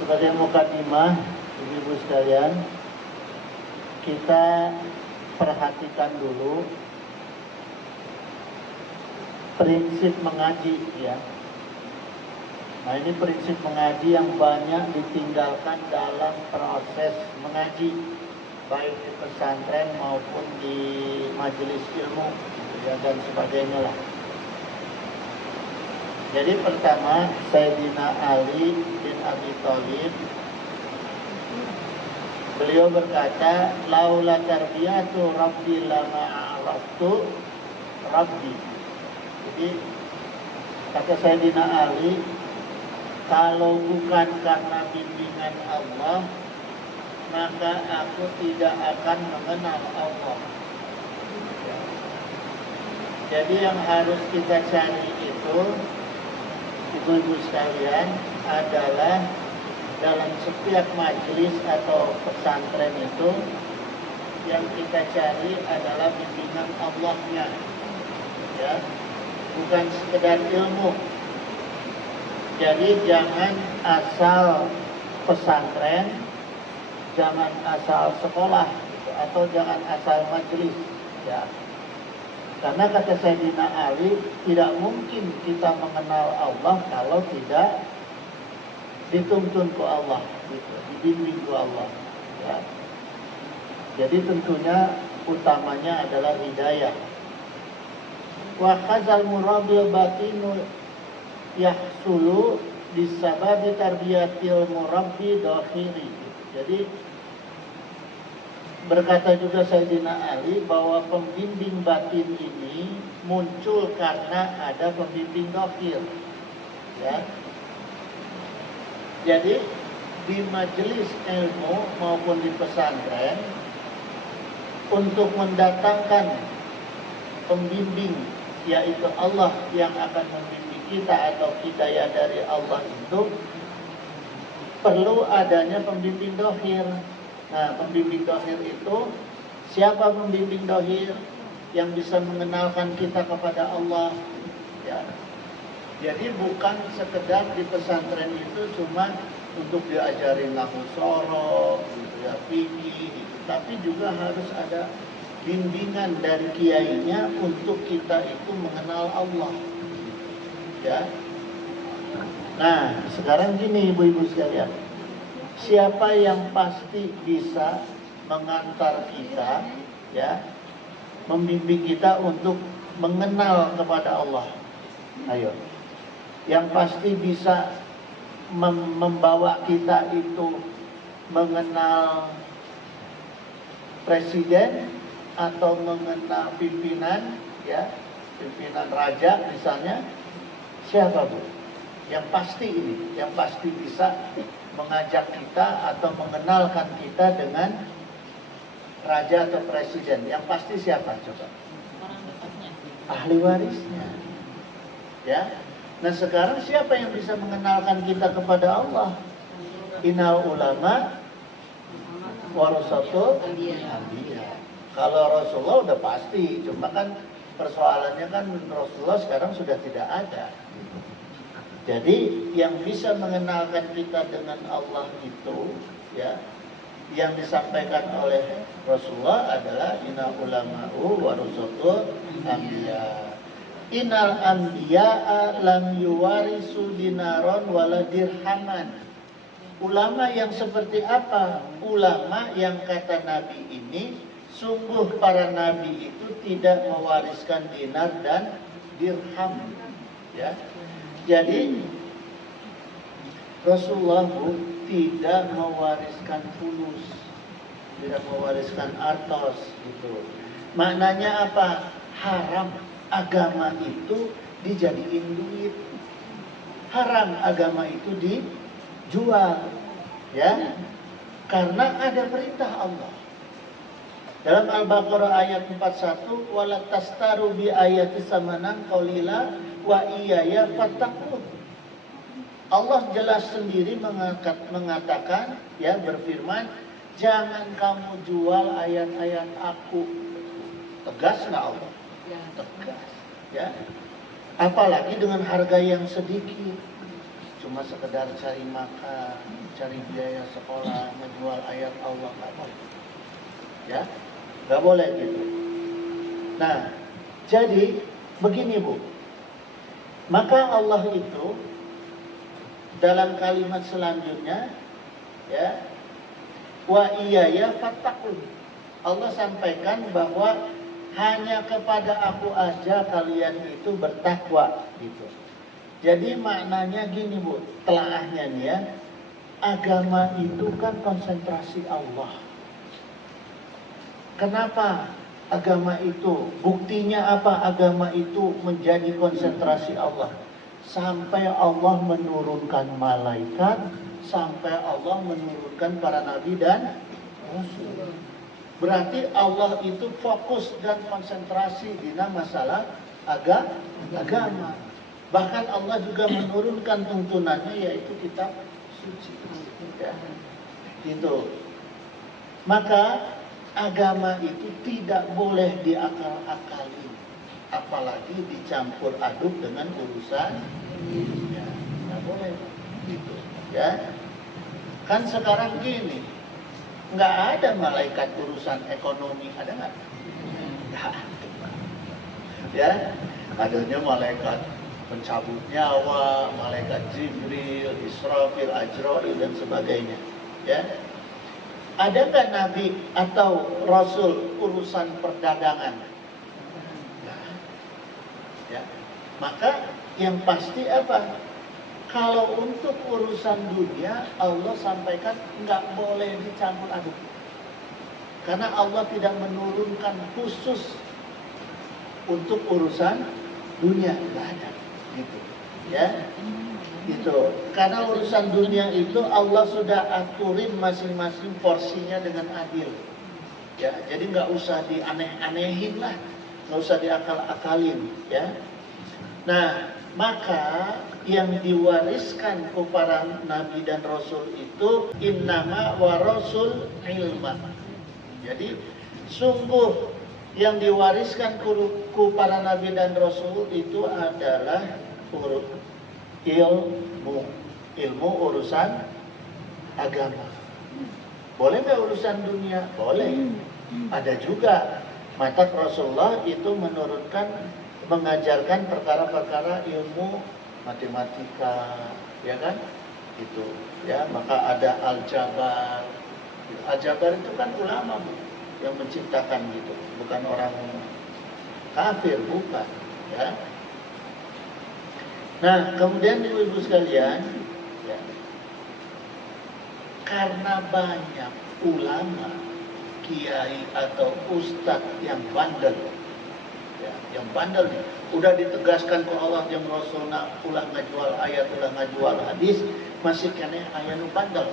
Sebagai mukadimah, ibu-ibu sekalian, kita perhatikan dulu prinsip mengaji ya. Nah, ini prinsip mengaji yang banyak ditinggalkan dalam proses mengaji, baik di pesantren maupun di majelis ilmu ya, dan sebagainya lah. Jadi pertama, Sayyidina Ali bin Abi Thalib, beliau berkata, laula tarbiyatu rabbi lama a'raftu rabbi. Jadi kata Sayyidina Ali, kalau bukan karena bimbingan Allah, maka aku tidak akan mengenal Allah. Jadi yang harus kita cari itu, ibu-ibu sekalian, adalah dalam setiap majelis atau pesantren itu, yang kita cari adalah bimbingan Allahnya, ya, bukan sekedar ilmu. Jadi jangan asal pesantren, jangan asal sekolah, atau jangan asal majelis, ya. Karena kata Sayyidina Ali, tidak mungkin kita mengenal Allah kalau tidak dituntun ke Allah, gitu, dibimbing ke Allah. Ya. Jadi tentunya utamanya adalah hidayah. Wa khazal murabil batinu yahsulu bisababi tarbiyatil murabbi dakhiri. Jadi berkata juga Sayyidina Ali bahwa pembimbing batin ini muncul karena ada pembimbing dohir. Ya. Jadi di majelis ilmu maupun di pesantren, untuk mendatangkan pembimbing, yaitu Allah yang akan membimbing kita atau hidayah dari Allah itu, perlu adanya pembimbing dohir. Nah, pembimbing dohir itu, siapa pembimbing dohir? Yang bisa mengenalkan kita kepada Allah, ya. Jadi bukan sekedar di pesantren itu cuma untuk diajarin nahwu shoroh, gitu ya, fikih, gitu. Tapi juga harus ada bimbingan dari kiainya untuk kita itu mengenal Allah, ya. Nah, sekarang gini ibu-ibu sekalian, siapa yang pasti bisa mengantar kita, ya, membimbing kita untuk mengenal kepada Allah? Ayo. Yang pasti bisa membawa kita itu mengenal presiden atau mengenal pimpinan, ya, pimpinan raja misalnya, siapa Bu? Yang pasti ini, yang pasti bisa mengajak kita atau mengenalkan kita dengan raja atau presiden. Yang pasti siapa coba? Orang dekatnya. Ahli warisnya. Ya. Nah, sekarang siapa yang bisa mengenalkan kita kepada Allah? Innal ulama warasatul anbiya. Kalau Rasulullah udah pasti, cuma kan persoalannya kan Rasulullah sekarang sudah tidak ada. Jadi yang bisa mengenalkan kita dengan Allah itu, ya, yang disampaikan oleh Rasulullah adalah innal ulama'u warasatul anbiya. Innal anbiya'a lam yuwarisu dinaron wala dirhaman. Ulama yang seperti apa? Ulama yang kata Nabi ini, sungguh para nabi itu tidak mewariskan dinar dan dirham, ya. Jadi Rasulullah tidak mewariskan fulus, tidak mewariskan artos, gitu. Maknanya apa? Haram agama itu dijadiin duit. Haram agama itu dijual, ya. Karena ada perintah Allah. Dalam Al-Baqarah ayat 41, wala tastaru bi ayati samanan qalila wa iyaya fattaqun. Allah jelas sendiri mengatakan, ya, berfirman, jangan kamu jual ayat-ayat aku. Tegas nggak Allah? Tegas, ya. Apalagi dengan harga yang sedikit. cuma sekedar cari makan, cari biaya sekolah, menjual ayat Allah, nggak boleh. Ya, nggak boleh gitu. Nah, jadi begini Bu, maka Allah itu dalam kalimat selanjutnya, ya, wa iyaya fattaqun. Allah sampaikan bahwa hanya kepada aku aja kalian itu bertakwa gitu. Jadi maknanya gini Bu, telaahnya nih ya, agama itu kan konsentrasi Allah. Kenapa agama itu? Buktinya apa agama itu menjadi konsentrasi Allah? Sampai Allah menurunkan malaikat, sampai Allah menurunkan para nabi dan rasul. Berarti Allah itu fokus dan konsentrasi di masalah agama. Bahkan Allah juga menurunkan tuntunannya, yaitu kitab suci. Ya. Gitu. Maka agama itu tidak boleh diakal-akali, apalagi dicampur aduk dengan urusan dunia. Nggak boleh. Gitu. Ya. Kan sekarang gini, nggak ada malaikat urusan ekonomi, ada nggak? Nggak ada. Ya, adanya malaikat pencabut nyawa, malaikat Jibril, Israfil, Ajrail dan sebagainya. Ya, ada nggak nabi atau rasul urusan perdagangan? Ya, maka yang pasti apa? Kalau untuk urusan dunia, Allah sampaikan nggak boleh dicampur aduk. Karena Allah tidak menurunkan khusus untuk urusan dunia, nggak ada. Gitu, ya, itu. Karena urusan dunia itu Allah sudah aturin masing-masing porsinya dengan adil. Ya, jadi nggak usah dianeh-anehin lah, nggak usah diakal-akalin, ya. Nah, maka yang diwariskan kepada Nabi dan Rasul itu innama wa rasul ilma. Jadi sungguh yang diwariskan kepada Nabi dan Rasul itu adalah ilmu urusan agama. Boleh nggak urusan dunia? Boleh. Ada juga. Maka Rasulullah itu mengajarkan perkara-perkara ilmu matematika, ya kan? Itu, ya. Maka ada Al-Jabar. Al-Jabar itu kan ulama Bu, yang menciptakan gitu, bukan orang kafir, bukan, ya. Nah, kemudian ibu-ibu sekalian, ya, karena banyak ulama, kiai atau ustadz yang bandel, ya, yang bandel nih, udah ditegaskan ke Allah yang Rasul ulah ngajual ayat, ulah ngajual hadis, masih kene aya nu bandel.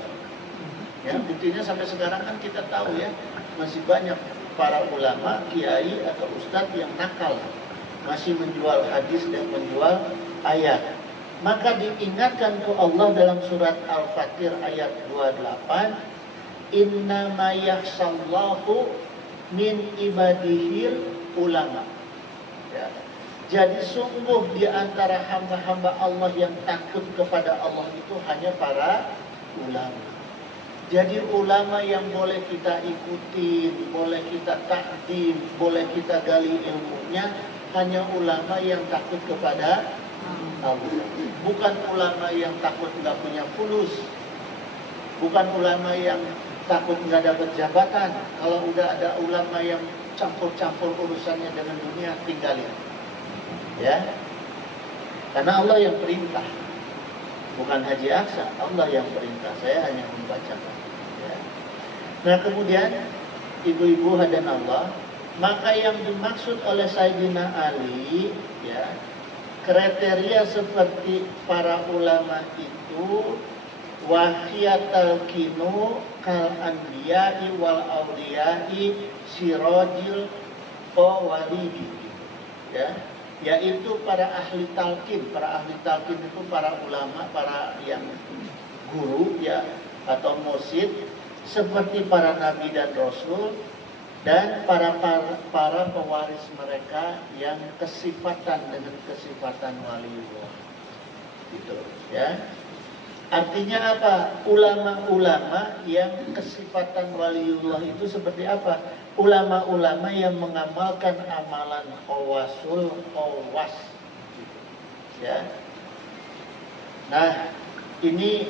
Ya, buktinya sampai sekarang kan kita tahu ya, masih banyak para ulama, kiai atau ustadz yang nakal, masih menjual hadis dan menjual ayat. Maka diingatkan ke Allah dalam surat Al-Fatir ayat 28, innama yakhshallahu min ibadihil ulama. Ya. Jadi sungguh di antara hamba-hamba Allah yang takut kepada Allah itu hanya para ulama. Jadi ulama yang boleh kita ikuti, boleh kita takdim, boleh kita gali ilmunya, hanya ulama yang takut kepada Allah. Bukan ulama yang takut nggak punya fulus, bukan ulama yang takut nggak dapat jabatan. Kalau udah ada ulama yang campur-campur urusannya dengan dunia, tinggalin. Ya, karena Allah yang perintah. Bukan Haji Aksa, Allah yang perintah, saya hanya membacakan. Ya. Nah kemudian ibu-ibu hadirin Allah, maka yang dimaksud oleh Sayyidina Ali, ya, kriteria seperti para ulama itu wahiyatal kinu kal anbiya'i wal awliya'i sirajil walidi, ya, yaitu para ahli talqin. Para ahli talqin itu para ulama, para yang guru, ya, atau mursyid, seperti para nabi dan rasul dan para pewaris mereka yang kesifatan dengan kesifatan waliullah. Gitu, ya. Artinya apa? Ulama-ulama yang kesifatan waliullah itu seperti apa? Ulama-ulama yang mengamalkan amalan khawasul khawas. Ya. Nah, ini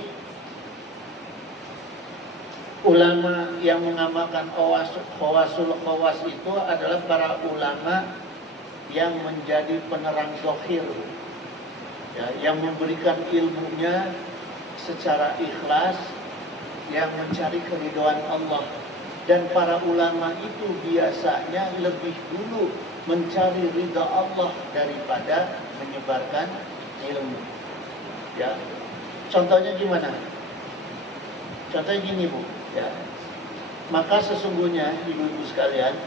ulama yang mengamalkan khawasul khawas itu adalah para ulama yang menjadi penerang zahir, ya, yang memberikan ilmunya secara ikhlas, yang mencari keridhaan Allah. Dan para ulama itu biasanya lebih dulu mencari ridha Allah daripada menyebarkan ilmu. Ya, contohnya gimana? Contohnya gini, Bu. Ya, maka sesungguhnya ibu-ibu sekalian,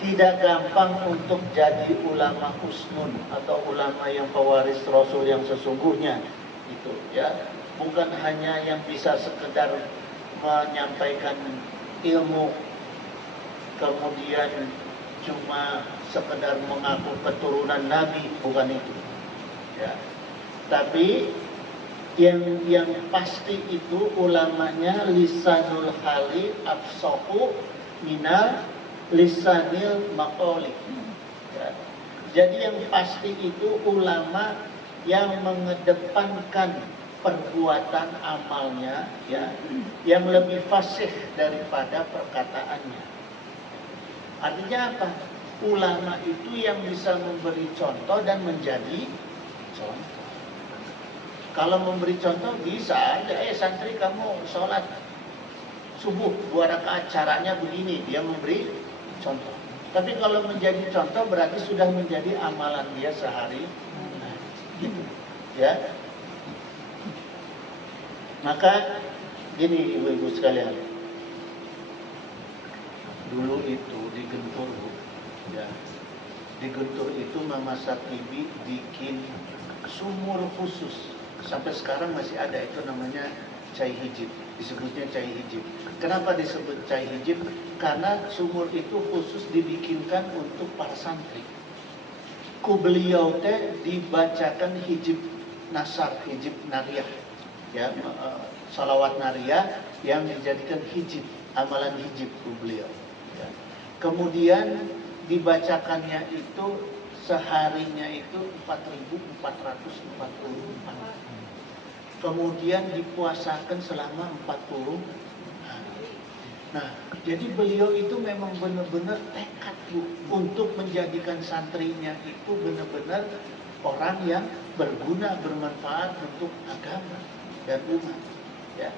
tidak gampang untuk jadi ulama husnun atau ulama yang pewaris Rasul yang sesungguhnya itu, ya. Bukan hanya yang bisa sekedar menyampaikan ilmu, kemudian cuma sekedar mengaku keturunan Nabi, bukan itu, ya. Tapi yang pasti itu ulamanya lisanul hali afsahu minal lisanil maqali. Ya. Jadi yang pasti itu ulama yang mengedepankan perbuatan amalnya, ya, yang lebih fasih daripada perkataannya. Artinya apa? Ulama itu yang bisa memberi contoh dan menjadi contoh. Kalau memberi contoh bisa aja, santri kamu sholat subuh 2 rakaat caranya begini, dia memberi contoh. Tapi kalau menjadi contoh berarti sudah menjadi amalan dia sehari, gitu, ya. Maka gini ibu-ibu sekalian, dulu itu di Gentur, ya, di Gentur itu Mama Satibi bikin sumur khusus. Sampai sekarang masih ada, itu namanya Cai Hijib, disebutnya Cai Hijib. Kenapa disebut Cai Hijib? Karena sumur itu khusus dibikinkan untuk para santri. Ku beliau teh dibacakan hijib nasar, hijib nariyah, ya, salawat nariyah yang dijadikan hijib, amalan hijib ku beliau. Ya. Kemudian dibacakannya itu seharinya itu 4.444. Kemudian dipuasakan selama 40 hari. Nah, jadi beliau itu memang benar-benar tekad, Bu, untuk menjadikan santrinya itu benar-benar orang yang berguna, bermanfaat untuk agama dan umat. Ya.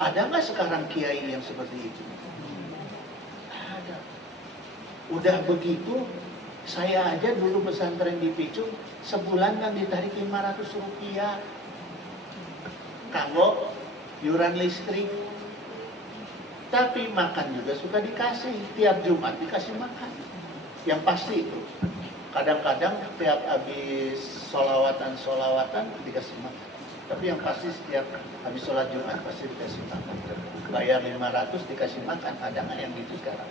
Ada nggak sekarang kiai yang seperti itu? Ada. Udah begitu, saya aja dulu pesantren di Picung, sebulan kan ditarik 500 rupiah. Kanggo iuran listrik. Tapi makan juga suka dikasih, tiap Jumat dikasih makan. Yang pasti itu. Kadang-kadang tiap habis solawatan dikasih makan. Tapi yang pasti setiap habis sholat Jumat pasti dikasih makan. Bayar 500 dikasih makan, ada nggak yang gitu sekarang?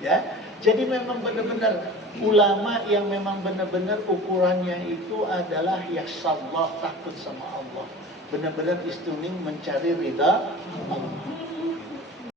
Ya, jadi memang benar-benar ulama yang memang benar-benar ukurannya itu adalah yakhshallah, takut sama Allah, benar-benar istuning mencari ridha Allah.